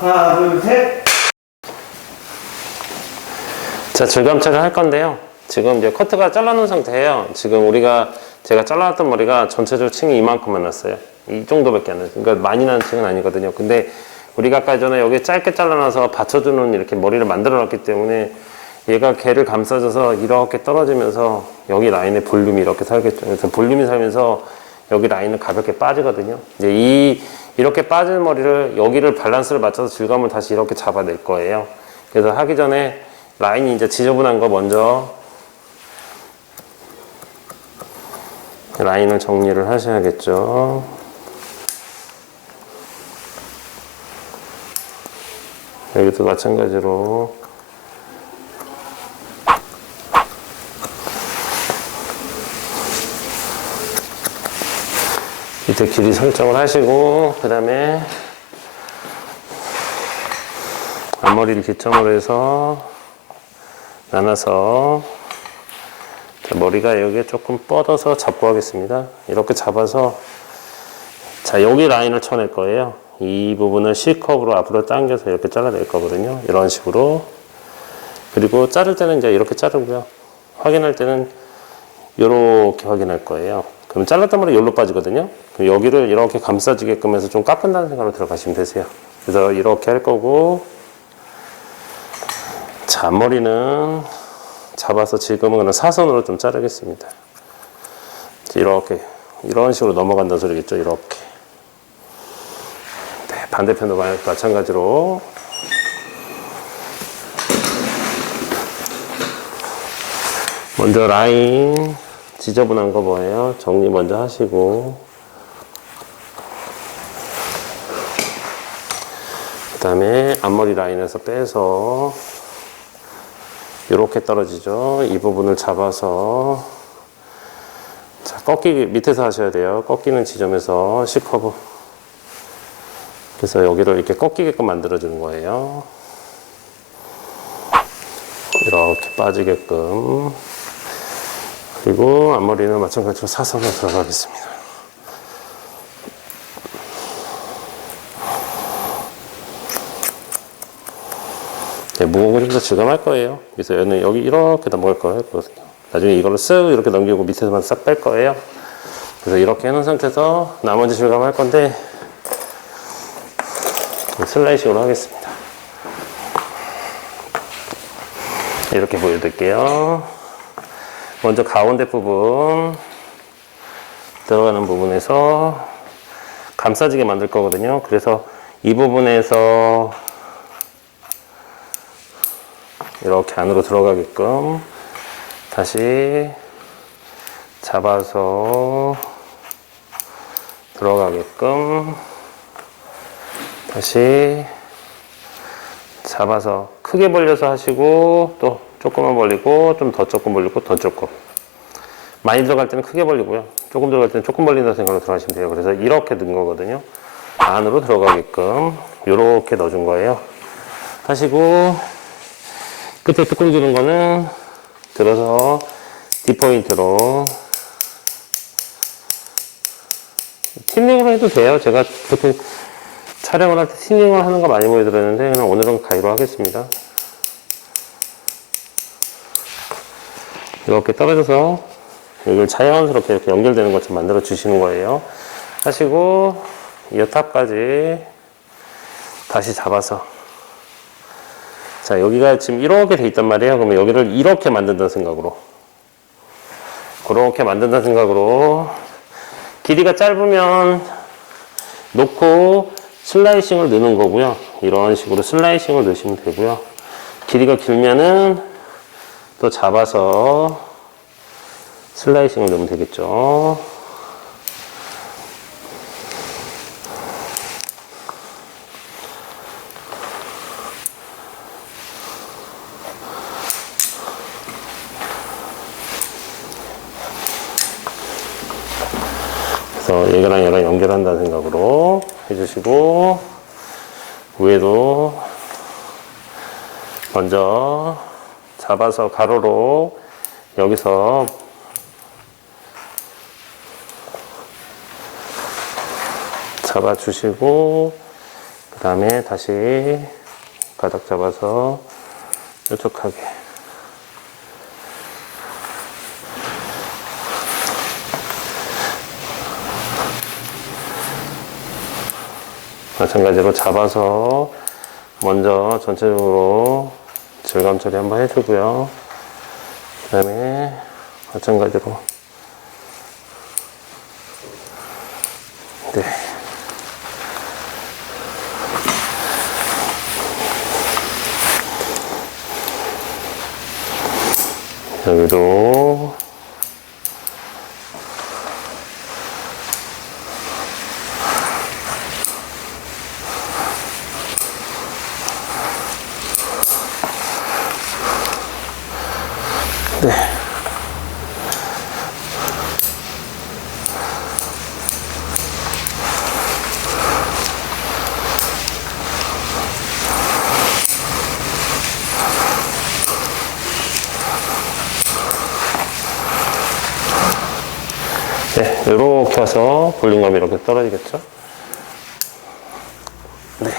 하나, 둘, 셋. 자, 질감 처리할 건데요. 지금 이제 커트가 잘라놓은 상태예요. 지금 우리가 제가 잘라놨던 머리가 전체적으로 층이 이만큼만 났어요. 이 정도밖에 안 났어요. 그러니까 많이 난 층은 아니거든요. 근데 우리가 아까 전에 여기 짧게 잘라놔서 받쳐주는 이렇게 머리를 만들어 놨기 때문에 얘가 걔를 감싸줘서 이렇게 떨어지면서 여기 라인에 볼륨이 이렇게 살겠죠. 그래서 볼륨이 살면서 여기 라인은 가볍게 빠지거든요. 이제 이 이렇게 빠진 머리를 여기를 밸런스를 맞춰서 질감을 다시 이렇게 잡아낼 거예요. 그래서 하기 전에 라인이 이제 지저분한 거 먼저 라인을 정리를 하셔야겠죠. 여기도 마찬가지로 밑에 길이 설정을 하시고 그 다음에 앞머리를 기점으로 해서 나눠서 자, 머리가 여기에 조금 뻗어서 잡고 하겠습니다. 이렇게 잡아서 자 여기 라인을 쳐낼 거예요. 이 부분을 C컵으로 앞으로 당겨서 이렇게 잘라낼 거거든요. 이런 식으로 그리고 자를 때는 이제 이렇게 자르고요. 확인할 때는 이렇게 확인할 거예요. 그럼 잘랐던 머리 여기로 빠지거든요. 여기를 이렇게 감싸지게끔 해서 좀 깎은다는 생각으로 들어가시면 되세요. 그래서 이렇게 할 거고 자, 앞머리는 잡아서 지금은 그냥 사선으로 좀 자르겠습니다. 이렇게 이런 식으로 넘어간다는 소리겠죠. 이렇게. 네, 반대편도 마- 마찬가지로 먼저 라인 지저분한 거 뭐예요? 정리 먼저 하시고 다음에 앞머리 라인에서 빼서 이렇게 떨어지죠. 이 부분을 잡아서 자 꺾이기 밑에서 하셔야 돼요. 꺾이는 지점에서 C커브 그래서 여기를 이렇게 꺾이게끔 만들어 주는 거예요. 이렇게 빠지게끔 그리고 앞머리는 마찬가지로 사선으로 들어가겠습니다. 무거운 좀더 질감할 거예요. 그래서 얘는 여기 이렇게 넘어갈 거예요. 나중에 이걸로 쓱 이렇게 넘기고 밑에서만 싹 뺄 거예요. 그래서 이렇게 해놓은 상태에서 나머지 질감할 건데 슬라이식으로 하겠습니다. 이렇게 보여드릴게요. 먼저 가운데 부분 들어가는 부분에서 감싸지게 만들 거거든요. 그래서 이 부분에서 이렇게 안으로 들어가게끔 다시 잡아서 들어가게끔 다시 잡아서 크게 벌려서 하시고 또 조금만 벌리고 좀 더 조금 벌리고 더 조금. 많이 들어갈 때는 크게 벌리고요. 조금 들어갈 때는 조금 벌린다 생각으로 들어가시면 돼요. 그래서 이렇게 넣은 거거든요. 안으로 들어가게끔 이렇게 넣어준 거예요. 하시고 끝에 뚜껑 주는 거는 들어서 D포인트로. 틴닝으로 해도 돼요. 제가 보통 촬영을 할 때 틴닝을 하는 거 많이 보여드렸는데 그냥 오늘은 가위로 하겠습니다. 이렇게 떨어져서 여기를 자연스럽게 이렇게 연결되는 것처럼 만들어 주시는 거예요. 하시고 이 탑까지 다시 잡아서 자 여기가 지금 이렇게 돼 있단 말이에요. 그러면 여기를 이렇게 만든다는 생각으로. 그렇게 만든다는 생각으로. 길이가 짧으면 놓고 슬라이싱을 넣는 거고요. 이런 식으로 슬라이싱을 넣으시면 되고요. 길이가 길면은 또 잡아서 슬라이싱을 넣으면 되겠죠 그래서 얘랑 얘랑 연결한다는 생각으로 해주시고 위에도 먼저 잡아서 가로로 여기서 잡아주시고 그 다음에 다시 가닥 잡아서 뾰족하게 마찬가지로 잡아서 먼저 전체적으로 질감 처리 한번 해주고요. 그 다음에 마찬가지로 네. 여기도 네. 네, 이렇게 해서 볼륨감이 이렇게 떨어지겠죠? 네.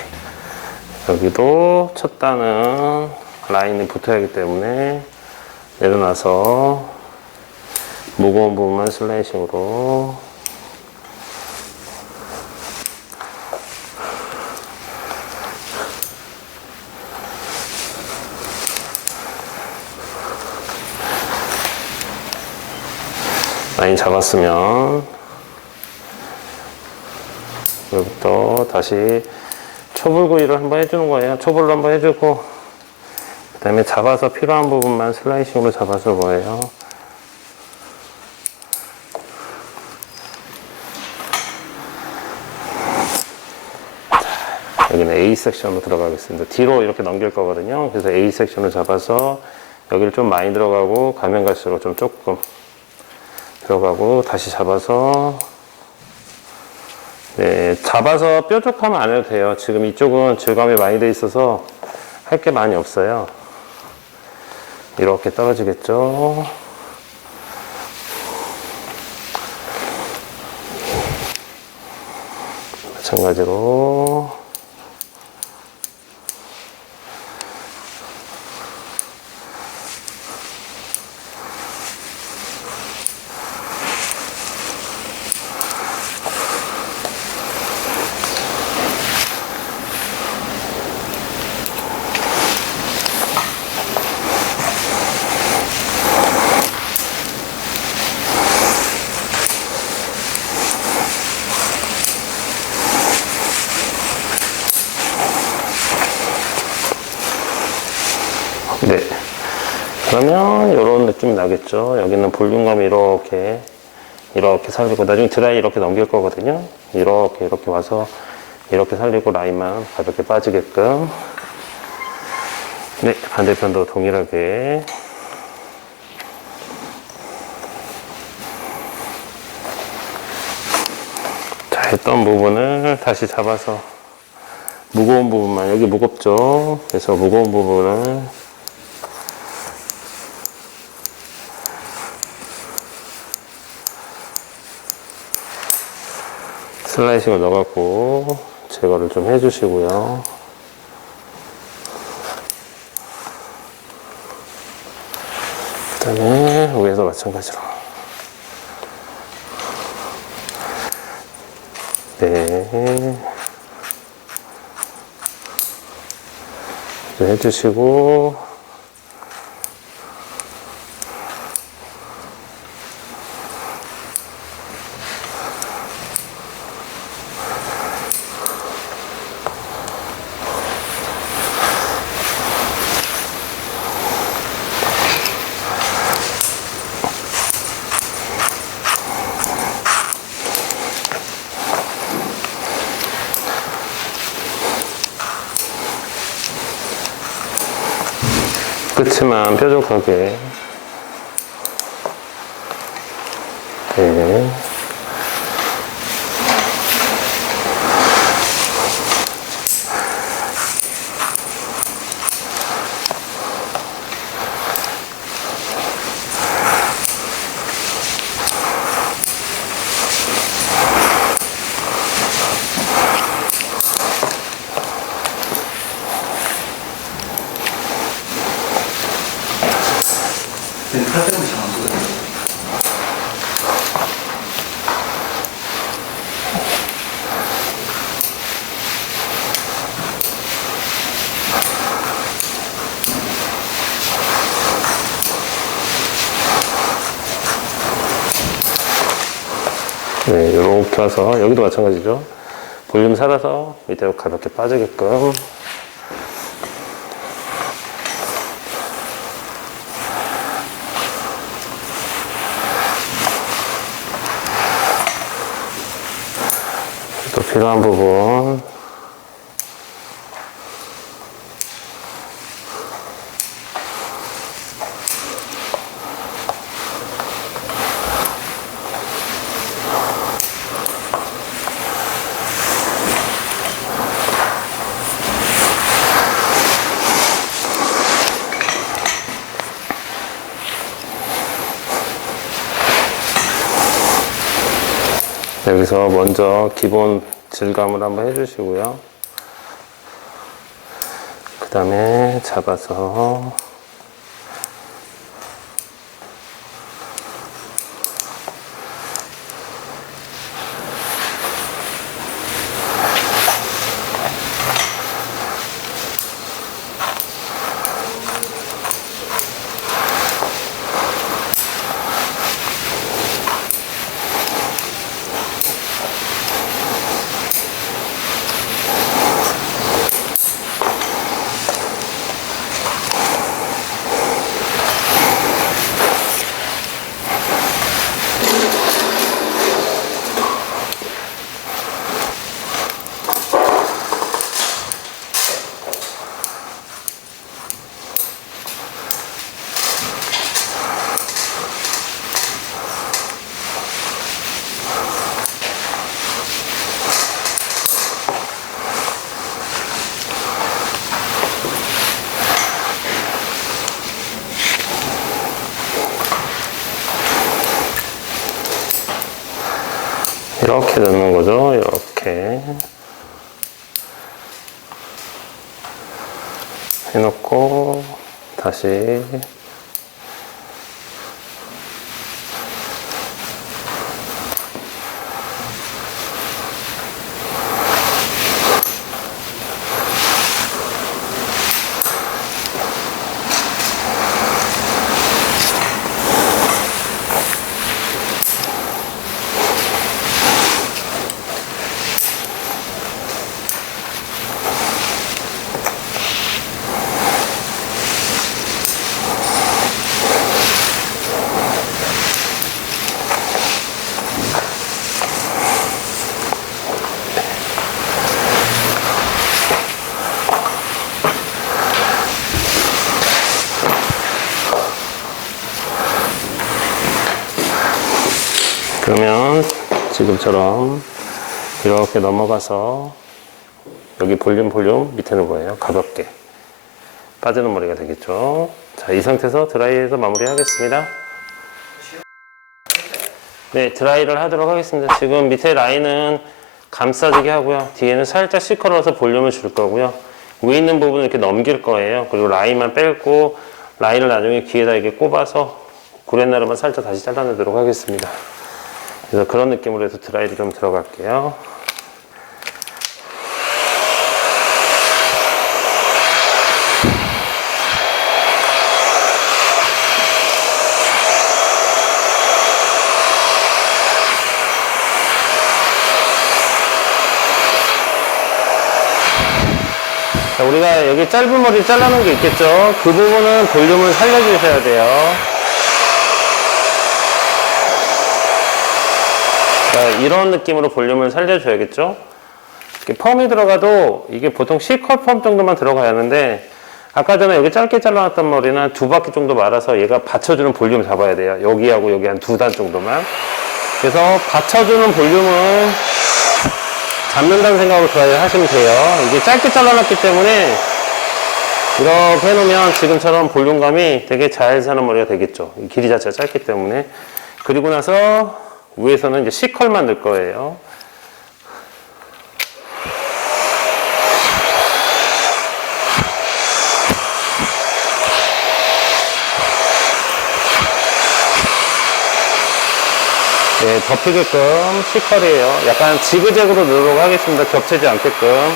여기도 첫 단은 라인이 붙어야 하기 때문에 내려놔서 무거운 부분만 슬라이싱으로 라인 잡았으면 여기부터 다시 초불구이를 한번 해주는 거예요. 초불로 한번 해주고 그 다음에 잡아서 필요한 부분만 슬라이싱으로 잡아서 거예요. 여기는 A 섹션으로 들어가겠습니다. 뒤로 이렇게 넘길 거거든요. 그래서 A 섹션을 잡아서 여기를 좀 많이 들어가고 가면 갈수록 좀 조금 들어가고 다시 잡아서 네, 잡아서 뾰족하면 안 해도 돼요. 지금 이쪽은 질감이 많이 돼 있어서 할 게 많이 없어요. 이렇게 떨어지겠죠. 마찬가지로 네. 그러면 이런 나겠죠. 여기는 볼륨감이 이렇게 이렇게 살리고 나중에 드라이 이렇게 넘길 거거든요. 이렇게 이렇게 와서 이렇게 살리고 라인만 가볍게 빠지게끔. 네, 반대편도 동일하게. 자, 했던 부분을 다시 잡아서 무거운 부분만 여기 무겁죠. 그래서 무거운 부분을 슬라이싱을 넣어갖고 제거를 좀 해주시고요. 그 다음에 위에서 마찬가지로. 네. 좀 해주시고. 끝만 뾰족하게. 네. 네, 이렇게 와서 여기도 마찬가지죠. 볼륨 살아서 밑으로 가볍게 빠지게끔 필요한 부분. 여기서 먼저 기본 질감을 한번 해주시고요. 그 다음에 잡아서 이렇게 넣는 거죠. 이렇게 해놓고 다시 그러면 지금처럼 이렇게 넘어가서 여기 볼륨 볼륨 밑에는 뭐예요? 가볍게 빠지는 머리가 되겠죠. 자, 이 상태에서 드라이해서 마무리하겠습니다. 네, 드라이를 하도록 하겠습니다. 지금 밑에 라인은 감싸지게 하고요. 뒤에는 살짝 시커러서 볼륨을 줄 거고요. 위에 있는 부분을 이렇게 넘길 거예요. 그리고 라인만 빼고 라인을 나중에 귀에다 이렇게 꼽아서 구렛나루만 살짝 다시 잘라내도록 하겠습니다. 그래서 그런 느낌으로 해서 드라이를 좀 들어갈게요. 자, 우리가 여기 짧은 머리 잘라놓은 게 있겠죠? 그 부분은 볼륨을 살려주셔야 돼요. 자, 이런 느낌으로 볼륨을 살려줘야겠죠? 펌이 들어가도 이게 보통 C컷 펌 정도만 들어가야 하는데 아까 전에 여기 짧게 잘라놨던 머리는 한두 바퀴 정도 말아서 얘가 받쳐주는 볼륨 잡아야 돼요. 여기하고 여기 한 두 단 정도만. 그래서 받쳐주는 볼륨을 잡는다는 생각으로 드라이를 하시면 돼요. 이게 짧게 잘라놨기 때문에 이렇게 해놓으면 지금처럼 볼륨감이 되게 잘 사는 머리가 되겠죠. 이 길이 자체가 짧기 때문에. 그리고 나서 위에서는 이제 C컬만 넣을 거예요. 네, 덮이게끔 C컬이에요. 약간 지그재그로 넣도록 하겠습니다. 겹치지 않게끔.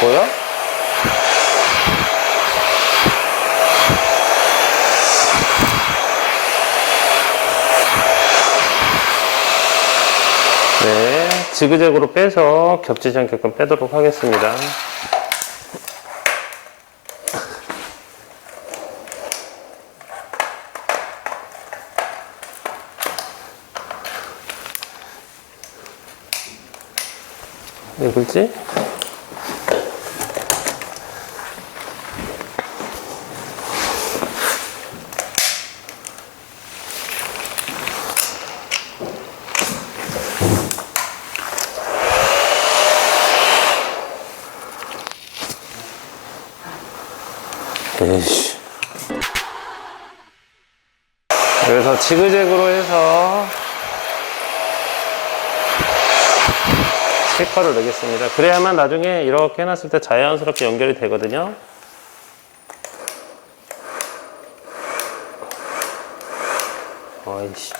보여? 지그재그로 빼서 겹치지 않게끔 빼도록 하겠습니다. 왜 그렇지? 지그재그로 해서 스티커를 넣겠습니다. 그래야만 나중에 이렇게 해놨을 때 자연스럽게 연결이 되거든요. 아이씨.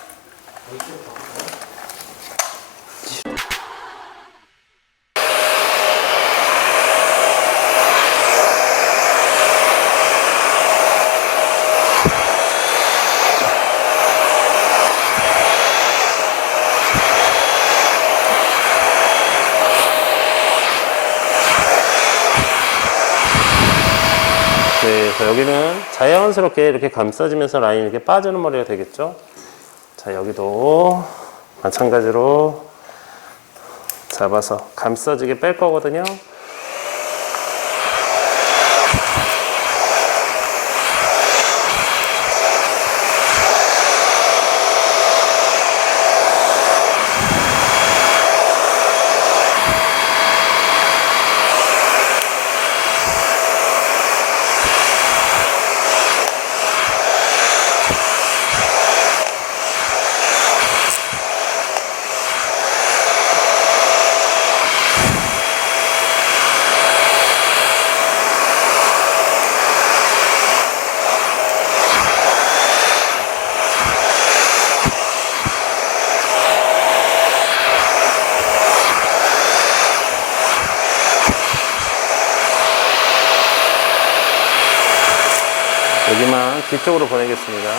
네, 그래서 여기는 자연스럽게 이렇게 감싸지면서 라인이 이렇게 빠지는 머리가 되겠죠. 자, 여기도 마찬가지로 잡아서 감싸지게 뺄 거거든요. 여기만 뒤쪽으로 보내겠습니다.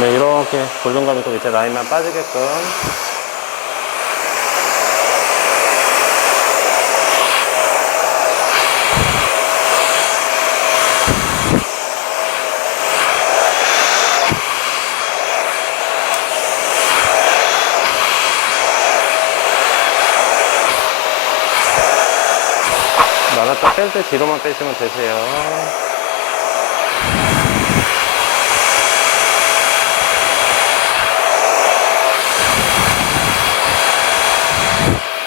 네, 이렇게 볼륨감 있고 밑에 라인만 빠지게끔 나갔다 뺄 때 뒤로만 빼시면 되세요.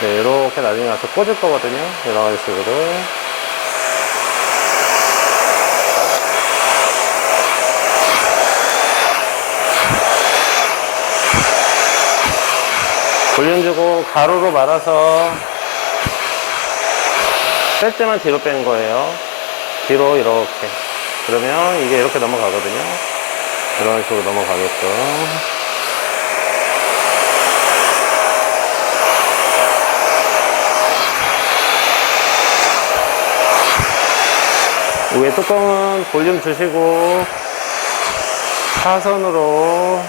네, 이렇게 나중에 가서 꽂을 거거든요. 가지 식으로. 볼륨 주고 가로로 말아서 뺄 때만 뒤로 빼는 거예요. 뒤로 이렇게. 그러면 이게 이렇게 넘어가거든요. 이런 식으로 넘어가겠죠. 위에 뚜껑은 볼륨 주시고 사선으로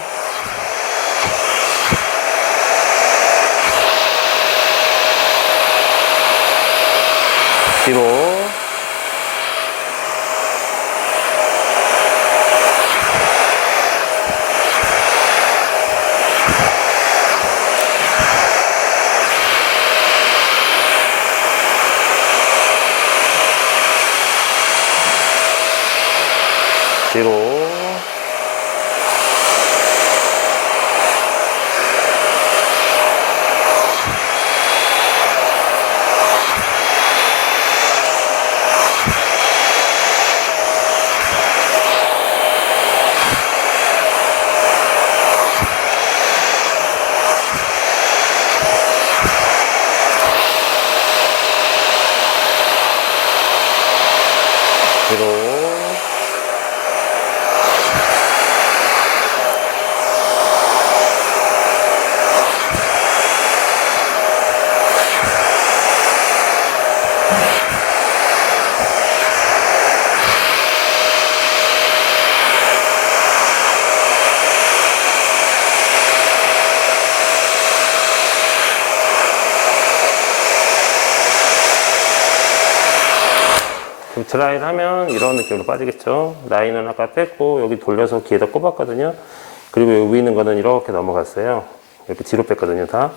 뒤로 뒤로 드라이를 하면 이런 느낌으로 빠지겠죠. 라인은 아까 뺐고 여기 돌려서 귀에다 꼽았거든요. 그리고 여기 있는 거는 이렇게 넘어갔어요. 이렇게 뒤로 뺐거든요, 다.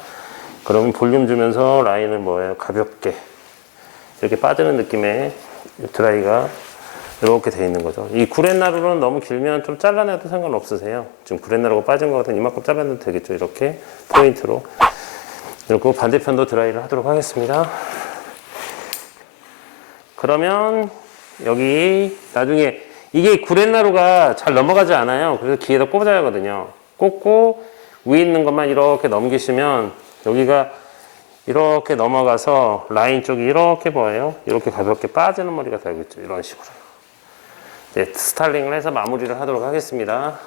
그러면 볼륨 주면서 라인을 뭐예요? 가볍게 이렇게 빠지는 느낌의 드라이가 이렇게 돼 있는 거죠. 이 구렛나루는 너무 길면 좀 잘라내도 상관없으세요. 지금 구렛나루가 빠진 거거든 이만큼 잘라내도 되겠죠. 이렇게 포인트로. 그리고 반대편도 드라이를 하도록 하겠습니다. 그러면 여기 나중에 이게 구렛나루가 잘 넘어가지 않아요. 그래서 귀에다 꽂아야 하거든요. 꽂고 위에 있는 것만 이렇게 넘기시면 여기가 이렇게 넘어가서 라인 쪽이 이렇게 보여요. 이렇게 가볍게 빠지는 머리가 되겠죠. 이런 식으로. 이제 스타일링을 해서 마무리를 하도록 하겠습니다.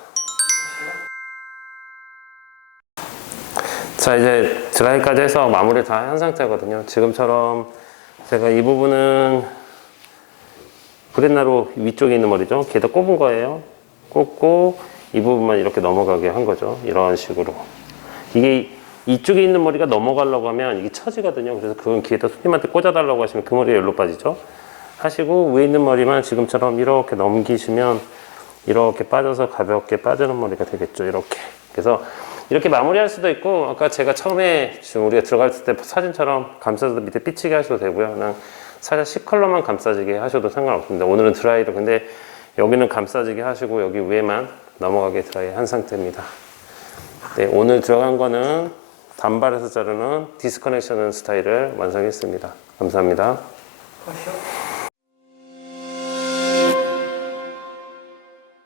자 이제 드라이까지 해서 마무리 다 한 상태거든요. 지금처럼 제가 이 부분은 브렛나루 위쪽에 있는 머리죠. 걔다 꼽은 거예요. 꼽고 이 부분만 이렇게 넘어가게 한 거죠. 이런 식으로. 이게 이쪽에 있는 머리가 넘어가려고 하면 이게 처지거든요. 그래서 그건 귀에다 손님한테 꽂아달라고 하시면 그 머리가 여기로 빠지죠. 하시고 위에 있는 머리만 지금처럼 이렇게 넘기시면 이렇게 빠져서 가볍게 빠지는 머리가 되겠죠. 이렇게. 그래서 이렇게 마무리할 수도 있고 아까 제가 처음에 지금 우리가 들어갈 때 사진처럼 감싸서 밑에 삐치게 하셔도 되고요. 그냥 살짝 C컬러만 감싸지게 하셔도 상관없습니다. 오늘은 드라이로 근데 여기는 감싸지게 하시고 여기 위에만 넘어가게 드라이 한 상태입니다. 네, 오늘 들어간 거는 단발에서 자르는 디스커넥션 스타일을 완성했습니다. 감사합니다.